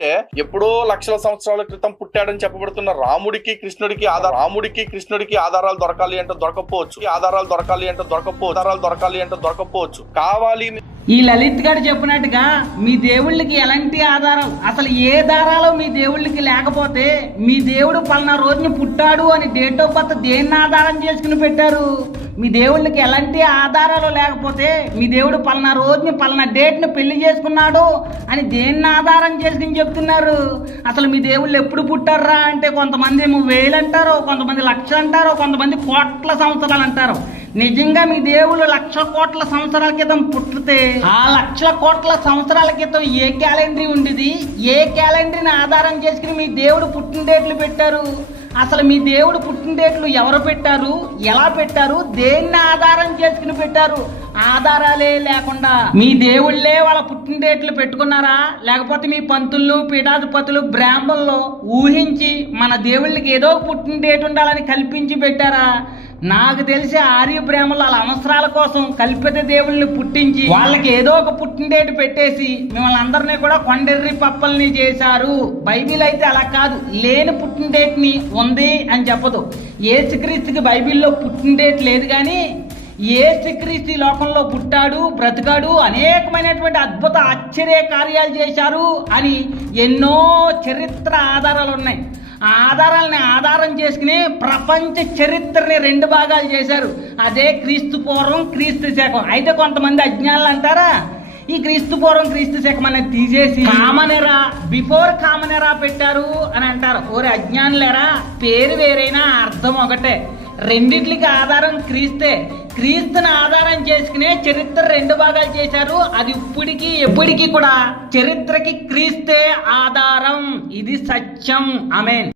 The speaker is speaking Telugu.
అంటే ఎప్పుడో లక్షల సంవత్సరాల క్రితం పుట్టాడని చెప్పబడుతున్న రాముడికి కృష్ణుడికి ఆధార రాముడికి కృష్ణుడికి ఆధారాలు దొరకాలి అంటే దొరకపోవచ్చు. ఈ ఆధారాలు దొరకాలి అంటే దొరకపోవచ్చు. ఆధారాలు దొరకాలి అంటే దొరకపోవచ్చు. కావాలి ఈ లలిత్ గారు చెప్పినట్టుగా మీ దేవుళ్ళకి ఎలాంటి ఆధారం? అసలు ఏ దారాలు మీ దేవుళ్ళకి లేకపోతే మీ దేవుడు పలానా రోజున పుట్టాడు అని డేట్ ఆఫ్ బర్త్ దేన్ని ఆధారం చేసుకుని పెట్టారు? మీ దేవుళ్ళకి ఎలాంటి ఆధారాలు లేకపోతే మీ దేవుడు పలానా రోజుని పలానా డేట్ని పెళ్ళి చేసుకున్నాడు అని దేన్ని ఆధారం చేసుకుని చెప్తున్నారు? అసలు మీ దేవుళ్ళు ఎప్పుడు పుట్టారా అంటే కొంతమంది ఏమో వేలు అంటారు కొంతమంది లక్షలు అంటారు కొంతమంది కోట్ల సంవత్సరాలు అంటారు. నిజంగా మీ దేవుడు లక్ష కోట్ల సంవత్సరాల క్రితం పుట్టితే ఆ లక్షల కోట్ల సంవత్సరాల క్రితం ఏ క్యాలెండరీ ఉండేది? ఏ క్యాలెండరీని ఆధారం చేసుకుని మీ దేవుడు పుట్టిన డేట్లు పెట్టారు? అసలు మీ దేవుడు పుట్టిన డేట్లు ఎవరు పెట్టారు? ఎలా పెట్టారు? దేన్ని ఆధారం చేసుకుని పెట్టారు? ఆధారాలే లేకుండా. మీ దేవుళ్ళే వాళ్ళ పుట్టిన డేట్లు పెట్టుకున్నారా? లేకపోతే మీ పంతులు పీఠాధిపతులు బ్రాహ్మణులు ఊహించి మన దేవుళ్ళకి ఏదో ఒక పుట్టిన డేట్ ఉండాలని కల్పించి పెట్టారా? నాకు తెలిసి ఆర్య ప్రేమలు వాళ్ళ అవసరాల కోసం కల్పిత దేవుళ్ళని పుట్టించి వాళ్ళకి ఏదో ఒక పుట్టినండేట్ పెట్టేసి మిమ్మల్ని అందరినీ కూడా కొండెర్రి పప్పల్ని చేశారు. బైబిల్ అయితే అలా కాదు. లేని పుట్టిన ఉంది అని చెప్పదు. ఏసుక్రీస్తుకి బైబిల్లో పుట్టినడేట్ లేదు కానీ ఏసుక్రీస్తు లోకంలో పుట్టాడు బ్రతికాడు అనేకమైనటువంటి అద్భుత ఆశ్చర్య కార్యాలు చేశారు అని ఎన్నో చరిత్ర ఆధారాలు ఉన్నాయి. ఆ ఆధారాలని ఆధారం చేసుకుని ప్రపంచ చరిత్రని రెండు భాగాలు చేశారు. అదే క్రీస్తు పూర్వం క్రీస్తు శకం. అయితే కొంతమంది అజ్ఞానులు అంటారా? ఈ క్రీస్తు పూర్వం క్రీస్తు శకం అనేది తీసేసి కామనెరా బిఫోర్ కామనెరా పెట్టారు అని అంటారు. ఓరే అజ్ఞానులేరా పేరు వేరైనా అర్థం ఒకటే. రెండిట్లకి ఆధారం క్రీస్తే. క్రీస్తుని ఆధారం చేసుకునే చరిత్ర రెండు భాగాలు చేశారు. అది ఇప్పటికీ ఎప్పటికీ కూడా చరిత్రకి క్రీస్తే ఆధారం. ఇది సత్యం. అమెన్